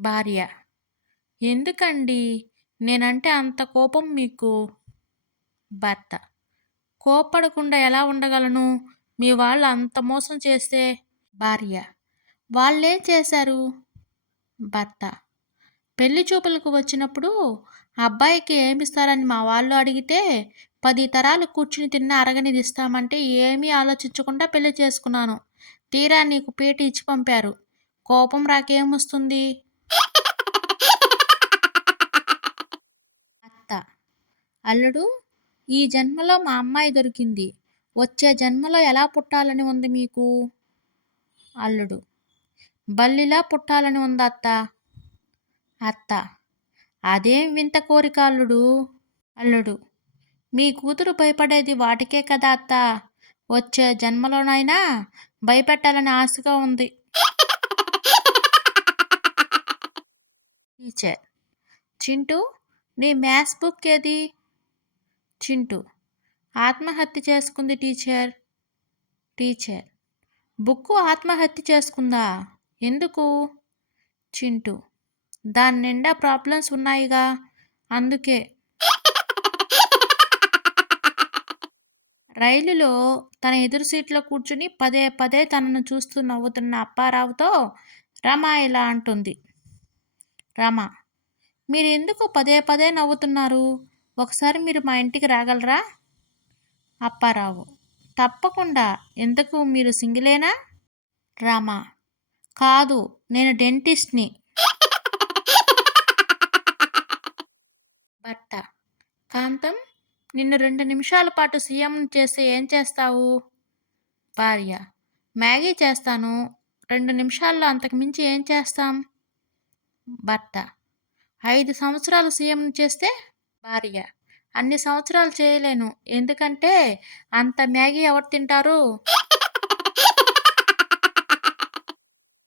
భార్య: ఎందుకండి? నేనంటే అంత కోపం మీకు? భర్త: కోప్పడకుండా ఎలా ఉండగలను? మీ వాళ్ళు అంత మోసం చేస్తే? భార్య: వాళ్ళేం చేశారు? భర్త: పెళ్లి చూపులకు వచ్చినప్పుడు అబ్బాయికి ఏమిస్తారని మా వాళ్ళు అడిగితే 10 తరాలు కూర్చుని తిన్న అరగనిది ఇస్తామంటే ఏమీ ఆలోచించకుండా పెళ్లి చేసుకున్నాను. తీరా నీకు పీట ఇచ్చి పంపారు. కోపం రాకేమొస్తుంది? అత్త: అల్లుడు, ఈ జన్మలో మా అమ్మాయి దొరికింది. వచ్చే జన్మలో ఎలా పుట్టాలని ఉంది మీకు? అల్లుడు: బల్లిలా పుట్టాలని ఉందత్త. అత్త: అదేం వింత కోరిక అల్లుడు? అల్లుడు: మీ కూతురు భయపడేది వాటికే కదా అత్త. వచ్చే జన్మలోనైనా భయపెట్టాలని ఆశగా ఉంది. టీచర్: చింటూ, నీ మ్యాథ్స్ బుక్ ఏది? చింటూ: ఆత్మహత్య చేసుకుంది టీచర్. టీచర్: బుక్కు ఆత్మహత్య చేసుకుందా? ఎందుకు? చింటూ: దాని నిండా ప్రాబ్లమ్స్ ఉన్నాయిగా, అందుకే. రైలులో తన ఎదురు సీట్లో కూర్చుని పదే పదే తనను చూస్తూ నవ్వుతున్న అప్పారావుతో రమ ఇలా అంటుంది. రమ: మీరెందుకు పదే పదే నవ్వుతున్నారు? ఒకసారి మీరు మా ఇంటికి రాగలరా? అప్పారావు: తప్పకుండా. ఎందుకు, మీరు సింగిలేనా? రమ: కాదు, నేను డెంటిస్ట్ని. భర్త: కాంతం, నిన్ను 2 నిమిషాల పాటు సీఎంని చేస్తే ఏం చేస్తావు? భార్య: మ్యాగీ చేస్తాను. 2 నిమిషాల్లో అంతకు మించి ఏం చేస్తాం? భర్త: 5 సంవత్సరాలు సీఎంని చేస్తే? భార్య: అన్ని సంవత్సరాలు చేయలేను. ఎందుకంటే అంత మ్యాగీ ఎవరు తింటారు?